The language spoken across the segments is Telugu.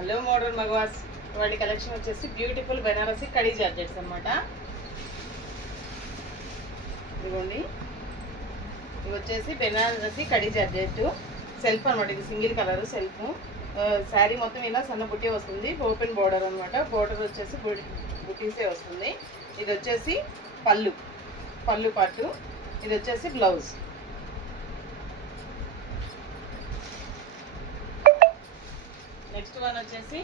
హలో మోడర్న్ మగవాస్ వాటి కలెక్షన్ వచ్చేసి బ్యూటిఫుల్ బెనారసి కడీ జార్జెట్స్ అన్నమాట. ఇదిగోండి, ఇవి వచ్చేసి బెనారసి కడీ జార్జెట్ సెల్ఫ్ అనమాట. ఇది సింగిల్ కలర్ సెల్ఫ్. శారీ మొత్తం ఇలా సన్న బుట్టి వస్తుంది, ఓపెన్ బోర్డర్ అనమాట. బోర్డర్ వచ్చేసి బుట్టీసే వస్తుంది. ఇది వచ్చేసి పళ్ళు పాటు. ఇది వచ్చేసి బ్లౌజ్. నెక్స్ట్ వన్ వచ్చేసి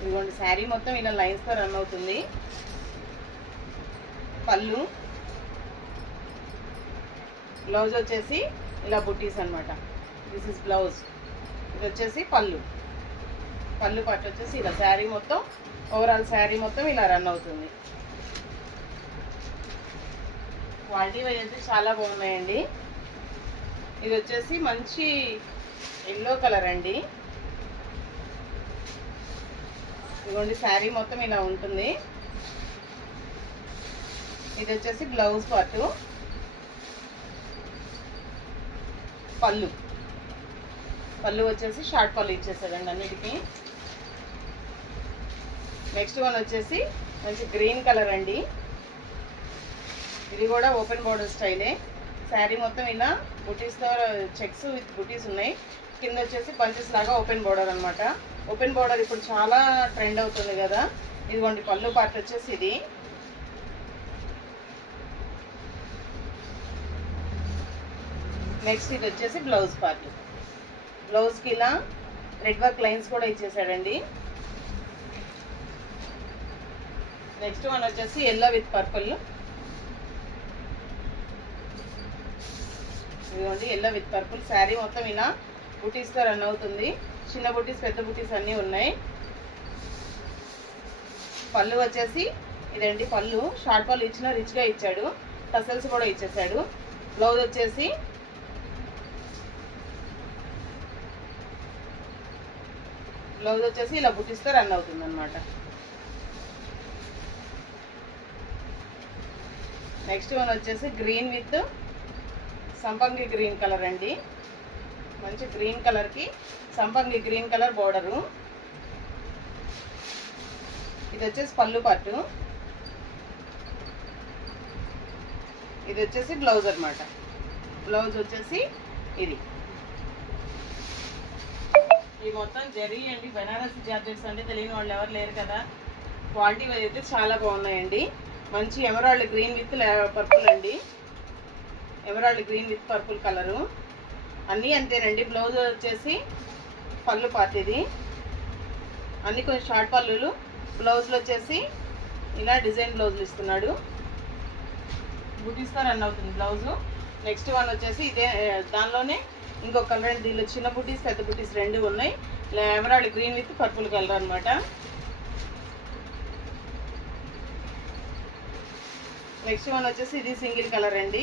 ఇదిగోండి, శారీ మొత్తం ఇలా లైన్స్ తో రన్ అవుతుంది. పళ్ళు, బ్లౌజ్ వచ్చేసి ఇలా బుట్టీస్ అనమాట. This is blouse. ఇది వచ్చేసి పళ్ళు పార్ట్ వచ్చేసి ఇలా శారీ మొత్తం, ఓవరాల్ శారీ మొత్తం ఇలా రన్ అవుతుంది. క్వాలిటీ వైజ్ అయితే చాలా బాగున్నాయండి. ఇది వచ్చేసి మంచి ఎల్లో కలర్ అండి. ఇదిగోండి, శారీ మొత్తం ఇలా ఉంటుంది. ఇది వచ్చేసి బ్లౌజ్ పార్ట్. పళ్ళు వచ్చేసి షార్ట్ పళ్ళు ఇచ్చేసాడండి అన్నిటికీ. నెక్స్ట్ వన్ వచ్చేసి మంచి గ్రీన్ కలర్ అండి. ఇది కూడా ఓపెన్ బోర్డర్ స్టైలే. శారీ మొత్తం ఇలా బుటీస్తో చెక్స్ విత్ బుటీస్ ఉన్నాయి. కింద వచ్చేసి బంచెస్ లాగా ఓపెన్ బోర్డర్ అనమాట. ఓపెన్ బోర్డర్ ఇప్పుడు చాలా ట్రెండ్ అవుతుంది కదా. ఇదిగోండి, పళ్ళు పార్ట్ వచ్చేసి ఇది. నెక్స్ట్ ఇది వచ్చేసి బ్లౌజ్ పార్ట్. బ్లౌజ్కి ఇలా రెడ్ వర్క్ లైన్స్ కూడా ఇచ్చేసాడండి. నెక్స్ట్ వన్ వచ్చేసి ఎల్లో విత్ పర్పుల్. ఇదిగోండి, ఎల్లో విత్ పర్పుల్. శారీ మొత్తం ఇలా బుటీస్తో రన్ అవుతుంది. చిన్న బుటీస్, పెద్ద బుటీస్ అన్నీ ఉన్నాయి. పళ్ళు వచ్చేసి ఇదండి. పళ్ళు షార్ట్ పళ్ళు ఇచ్చిన రిచ్గా ఇచ్చాడు. టసల్స్ కూడా ఇచ్చేసాడు. బ్లౌజ్ వచ్చేసి ఇలా బుటీస్తో రన్ అవుతుంది అనమాట. నెక్స్ట్ వన్ వచ్చేసి గ్రీన్ విత్ సంపంగి గ్రీన్ కలర్ అండి. మంచి గ్రీన్ కలర్కి సంపంగి గ్రీన్ కలర్ బోర్డరు. ఇది వచ్చేసి పళ్ళు పార్టు. ఇది వచ్చేసి బ్లౌజ్ అనమాట. బ్లౌజ్ వచ్చేసి ఇది. ఈ మొత్తం జరీ అండి. బెనారసి జార్జెట్స్ అంటే తెలియని వాళ్ళు ఎవరు లేరు కదా. క్వాలిటీ అయితే చాలా బాగున్నాయండి. మంచి ఎమరాల్డ్ గ్రీన్ విత్ పర్పుల్ అండి. Emerald green with purple colour. అన్నీ అంతేనండి. బ్లౌజ్ వచ్చేసి పళ్ళు పార్ట్ ఇది. అన్నీ కొంచెం షార్ట్ పళ్ళులు. బ్లౌజ్లో వచ్చేసి ఇలా డిజైన్ బ్లౌజులు ఇస్తున్నాడు. బుటీస్తో రన్ అవుతుంది బ్లౌజు. నెక్స్ట్ వన్ వచ్చేసి ఇదే దానిలోనే ఇంకొక కలర్. దీనిలో చిన్న బుటీస్, పెద్ద బుటీస్ రెండు ఉన్నాయి. Emerald green with purple colour అనమాట. నెక్స్ట్ వన్ వచ్చేసి ఇది సింగిల్ కలర్ అండి.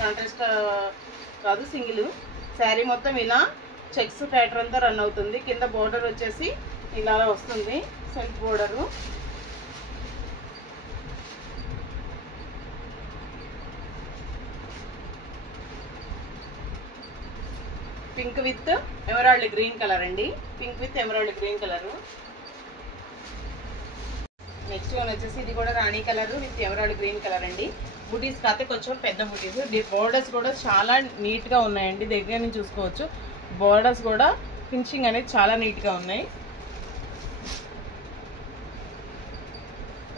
కాంట్రాస్ట్ కాదు, సింగిల్. శారీ మొత్తం ఇలా చెక్స్ ప్యాటర్న్తో రన్ అవుతుంది. కింద బోర్డర్ వచ్చేసి ఇలా వస్తుంది, self border. Pink with emerald green colour అండి. Pink with emerald green colour. Next one వచ్చేసి ఇది కూడా రాణి colour with emerald green colour అండి. బుటీస్ కాకపోతే కొంచెం పెద్ద బుటీస్. బోర్డర్స్ కూడా చాలా నీట్గా ఉన్నాయండి. దగ్గర నుంచి చూసుకోవచ్చు. బోర్డర్స్ కూడా ఫినిషింగ్ అనేది చాలా నీట్గా ఉన్నాయి.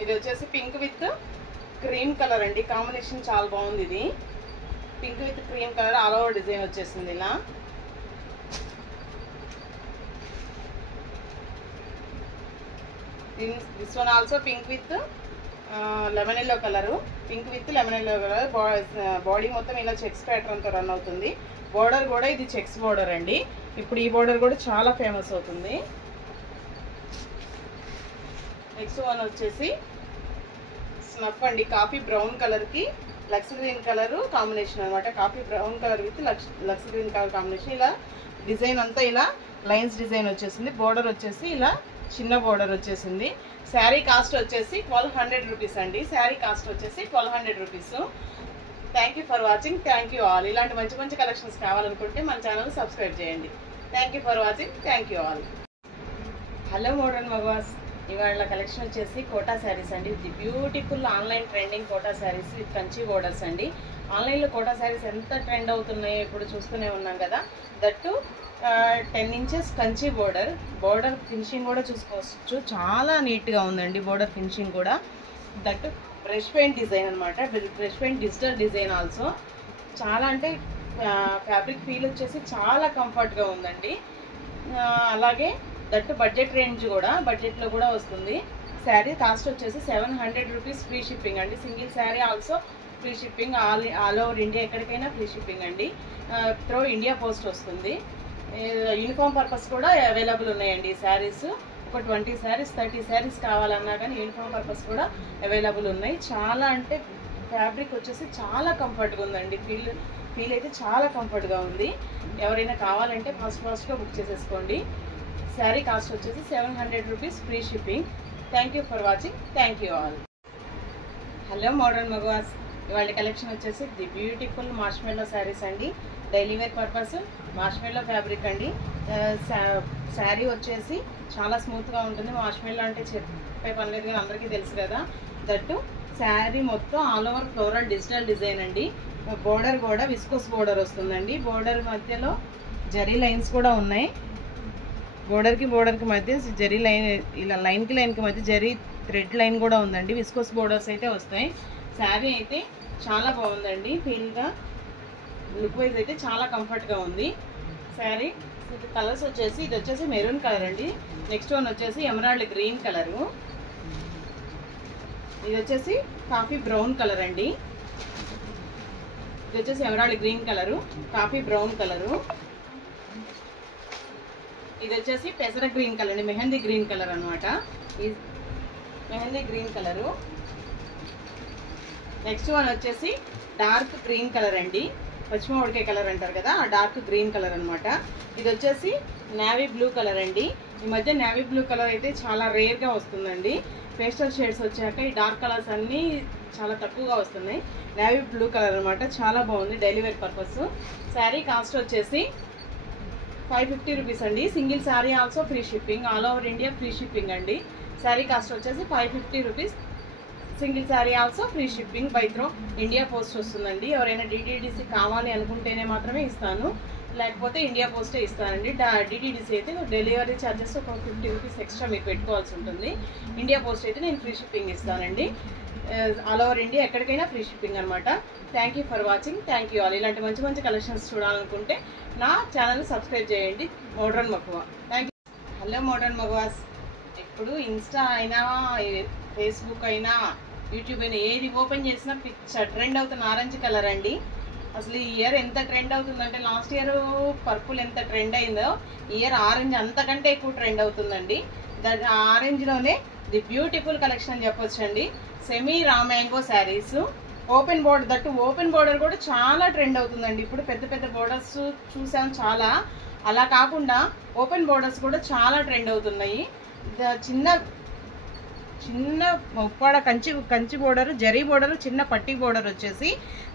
ఇది వచ్చేసి పింక్ విత్ క్రీమ్ కలర్ అండి. కాంబినేషన్ చాలా బాగుంది. ఇది pink with cream colour all over design వచ్చేసింది ఇలా. This one also pink with lemon yellow colour. Pink with lemon yellow colour. Body మొత్తం ఇలా చెక్స్ ప్యాటర్న్తో రన్ అవుతుంది. బోర్డర్ కూడా ఇది చెక్స్ బోర్డర్ అండి. ఇప్పుడు ఈ బోర్డర్ కూడా చాలా ఫేమస్ అవుతుంది. నెక్స్ట్ వన్ వచ్చేసి స్నఫ్ అండి. కాఫీ బ్రౌన్ కలర్కి లక్స్ గ్రీన్ కలర్ కాంబినేషన్ అనమాట. Coffee brown colour with lux green colour combination. ఇలా డిజైన్ అంతా ఇలా లైన్స్ డిజైన్ వచ్చేసింది. బోర్డర్ వచ్చేసి ఇలా చిన్న బోర్డర్ వచ్చేసింది. శారీ కాస్ట్ వచ్చేసి 1200 రూపీస్ అండి. శారీ కాస్ట్ వచ్చేసి 1200 rupees. Thank you for watching. Thank you all. ఇలాంటి మంచి మంచి కలెక్షన్స్ కావాలనుకుంటే మన ఛానల్ సబ్స్క్రైబ్ చేయండి. థ్యాంక్ you for watching. Thank you all. Hello modern మగవాస్. ఇవాళ కలెక్షన్ వచ్చేసి కోటా శారీస్ అండి. ఇది beautiful online trending Kota sarees with Kanchi borders అండి. ఆన్లైన్లో కోటా శారీస్ ఎంత ట్రెండ్ అవుతున్నాయో ఇప్పుడు చూస్తూనే ఉన్నాం కదా. That 10 inches Kanchi border finishing కూడా చూసుకోవచ్చు. చాలా నీట్గా ఉందండి బోర్డర్ ఫినిషింగ్ కూడా. దట్టు బ్రష్ పెయింట్ డిజైన్ అనమాట. Brush paint digital design also. చాలా అంటే ఫ్యాబ్రిక్ ఫీల్ వచ్చేసి చాలా కంఫర్ట్గా ఉందండి. అలాగే దట్టు బడ్జెట్ రేంజ్ కూడా, బడ్జెట్లో కూడా వస్తుంది. శారీ కాస్ట్ వచ్చేసి 700 రూపీస్ ఫ్రీ షిప్పింగ్ అండి. Single sari also free shipping. All over India ఎక్కడికైనా ఫ్రీ షిప్పింగ్ అండి. త్రో ఇండియా పోస్ట్ వస్తుంది. యూనిఫామ్ పర్పస్ కూడా అవైలబుల్ ఉన్నాయండి ఈ శారీస్. ఒక 20 శారీస్ 30 శారీస్ కావాలన్నా కానీ యూనిఫామ్ పర్పస్ కూడా అవైలబుల్ ఉన్నాయి. చాలా అంటే ఫ్యాబ్రిక్ వచ్చేసి చాలా కంఫర్ట్గా ఉందండి. ఫీల్ అయితే చాలా కంఫర్ట్గా ఉంది. ఎవరైనా కావాలంటే ఫాస్ట్గా బుక్ చేసేసుకోండి. శారీ కాస్ట్ వచ్చేసి 700 rupees free shipping. Thank you for watching. Thank you all. Hello modern మగవాస్. ఇవాళ కలెక్షన్ వచ్చేసి ది బ్యూటిఫుల్ మార్ష్మెల్లో శారీస్ అండి. Daily wear purpose marshmallow fabric అండి. శారీ వచ్చేసి చాలా స్మూత్గా ఉంటుంది. మార్ష్మెల్లో అంటే చెప్పే పని లేదు కానీ అందరికీ తెలుసు కదా. దట్టు శారీ మొత్తం all over floral digital design అండి. బోర్డర్ కూడా విస్కోస్ బోర్డర్ వస్తుందండి. బోర్డర్ మధ్యలో జరీ లైన్స్ కూడా ఉన్నాయి. బోర్డర్కి మధ్య జరీ లైన్, ఇలా లైన్కి మధ్య జరీ థ్రెడ్ లైన్ కూడా ఉందండి. విస్కోస్ బోర్డర్స్ అయితే వస్తాయి. శారీ అయితే చాలా బాగుందండి. ఫీల్గా లుక్ వైజ్ అయితే చాలా కంఫర్ట్గా ఉంది శారీ. కలర్స్ వచ్చేసి ఇది వచ్చేసి మెరూన్ కలర్ అండి. నెక్స్ట్ వన్ వచ్చేసి ఎమరాల్డ్ గ్రీన్ కలరు. ఇది వచ్చేసి కాఫీ బ్రౌన్ కలర్ అండి. ఇది వచ్చేసి emerald green colour, coffee brown colour. ఇది వచ్చేసి పెసర గ్రీన్ కలర్ అండి. మెహందీ గ్రీన్ కలర్ అనమాట. Mehndi green colour. Next one వచ్చేసి డార్క్ గ్రీన్ కలర్ అండి. పచ్చిమిరపకాయ కలర్ అంటారు కదా, ఆ డార్క్ గ్రీన్ కలర్ అనమాట. ఇది వచ్చేసి నేవీ బ్లూ కలర్ అండి. ఈ మధ్య నేవీ బ్లూ కలర్ అయితే చాలా రేర్గా వస్తుందండి. పేస్టల్ షేడ్స్ వచ్చాక ఈ డార్క్ కలర్స్ అన్నీ చాలా తక్కువగా వస్తున్నాయి. నేవీ బ్లూ కలర్ అనమాట. చాలా బాగుంది daily wear purpose. Sari cost వచ్చేసి 550 రూపీస్ అండి. Single sari also free shipping. All over India free shipping అండి. శారీ కాస్ట్ వచ్చేసి 550 rupees. Single sari also free shipping. By through India post వస్తుందండి. ఎవరైనా డిటిడిసి కావాలి అనుకుంటేనే మాత్రమే ఇస్తాను, లేకపోతే ఇండియా పోస్టే ఇస్తానండి. డిటిడిసి అయితే డెలివరీ ఛార్జెస్ ఒక 50 రూపీస్ ఎక్స్ట్రా మీకు పెట్టుకోవాల్సి ఉంటుంది. ఇండియా పోస్ట్ అయితే నేను ఫ్రీ షిప్పింగ్ ఇస్తానండి. ఆల్ ఓవర్ ఇండియా ఎక్కడికైనా ఫ్రీ షిప్పింగ్ అనమాట. Thank you for watching. Thank you all. ఇలాంటి మంచి మంచి కలెక్షన్స్ చూడాలనుకుంటే నా ఛానల్ సబ్స్క్రైబ్ చేయండి. మోడ్రన్ మగువా. Thank you. Hello modern Maguvas. ఇప్పుడు ఇన్స్టా అయినా, ఫేస్బుక్ అయినా, యూట్యూబ్ అయినా ఏది ఓపెన్ చేసినా పిక్చర్ ట్రెండ్ అవుతున్న ఆరెంజ్ కలర్ అండి. అసలు ఈ ఇయర్ ఎంత ట్రెండ్ అవుతుందంటే, లాస్ట్ ఇయర్ పర్పుల్ ఎంత ట్రెండ్ అయిందో ఈ ఇయర్ ఆరెంజ్ అంతకంటే ఎక్కువ ట్రెండ్ అవుతుందండి. దాని ఆరెంజ్లోనే ది బ్యూటిఫుల్ కలెక్షన్ అని చెప్పొచ్చండి. Semi raw mango saris. Open border, that open border కూడా చాలా ట్రెండ్ అవుతుందండి. ఇప్పుడు పెద్ద పెద్ద బోర్డర్స్ చూసాం చాలా. అలా కాకుండా ఓపెన్ బోర్డర్స్ కూడా చాలా ట్రెండ్ అవుతున్నాయి. చిన్న ఉప్పాడ కంచి బోర్డర్, జరీ బోర్డర్, చిన్న పట్టీ బోర్డర్ వచ్చేసి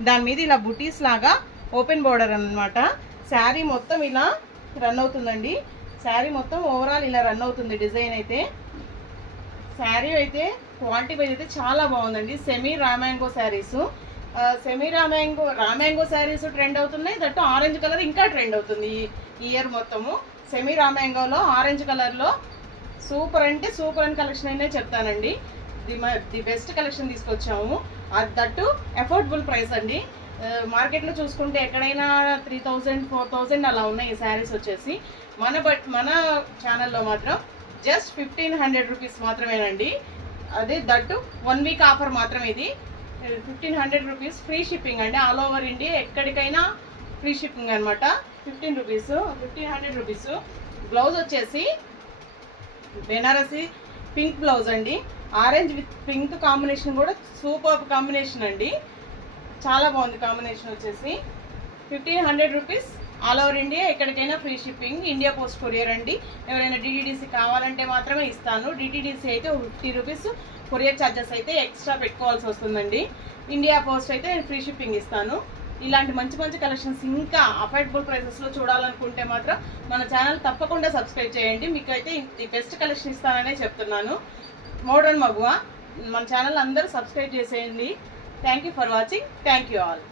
దాని మీద ఇలా బుటీస్ లాగా ఓపెన్ బోర్డర్ అనమాట. శారీ మొత్తం ఇలా రన్ అవుతుందండి. శారీ మొత్తం ఓవరాల్ ఇలా రన్ అవుతుంది డిజైన్ అయితే. శారీ అయితే క్వాలిటీ వైజ్ అయితే చాలా బాగుందండి. Semi raw mango saris. Semi raw mango saris trend అవుతున్నాయి. దట్టు ఆరెంజ్ కలర్ ఇంకా ట్రెండ్ అవుతుంది ఈ ఇయర్ మొత్తము. సెమీ రామ్యాంగోలో ఆరెంజ్ కలర్లో సూపర్ అంటే సూపర్ అని కలెక్షన్ అయినా చెప్తానండి. ది బెస్ట్ కలెక్షన్ తీసుకొచ్చాము. దట్టు అఫోర్డబుల్ ప్రైస్ అండి. మార్కెట్లో చూసుకుంటే ఎక్కడైనా 3000 4000 అలా ఉన్నాయి ఈ శారీస్ వచ్చేసి. మన ఛానల్లో మాత్రం జస్ట్ 1500 రూపీస్ మాత్రమేనండి. అదే దట్టు 1 వీక్ ఆఫర్ మాత్రమే ఇది. 1500 రూపీస్ ఫ్రీ షిప్పింగ్ అండి. ఆల్ ఓవర్ ఇండియా ఎక్కడికైనా ఫ్రీ షిప్పింగ్ అనమాట. 1500 రూపీస్. బ్లౌజ్ వచ్చేసి బెనారసి పింక్ బ్లౌజ్ అండి. ఆరెంజ్ విత్ పింక్ కాంబినేషన్ కూడా సూపర్ కాంబినేషన్ అండి. చాలా బాగుంది కాంబినేషన్ వచ్చేసి. 1500 రూపీస్. ఆల్ ఓవర్ ఇండియా ఎక్కడికైనా free shipping. India post courier అండి. ఎవరైనా డిటిడిసి కావాలంటే మాత్రమే ఇస్తాను. డిటిడిసి అయితే 50 రూపీస్. కొరియర్ ఛార్జెస్ అయితే ఎక్స్ట్రా పెట్టుకోవాల్సి వస్తుందండి. ఇండియా పోస్ట్ అయితే నేను ఫ్రీ షిప్పింగ్ ఇస్తాను. ఇలాంటి మంచి మంచి కలెక్షన్స్ ఇంకా అఫోర్డబుల్ ప్రైసెస్లో చూడాలనుకుంటే మాత్రం మన ఛానల్ తప్పకుండా సబ్స్క్రైబ్ చేయండి. మీకైతే ఈ బెస్ట్ కలెక్షన్ ఇస్తాననే చెప్తున్నాను. మోడర్న్ మగువ మన ఛానల్ అందరూ సబ్స్క్రైబ్ చేసేయండి. Thank you for watching. Thank you all.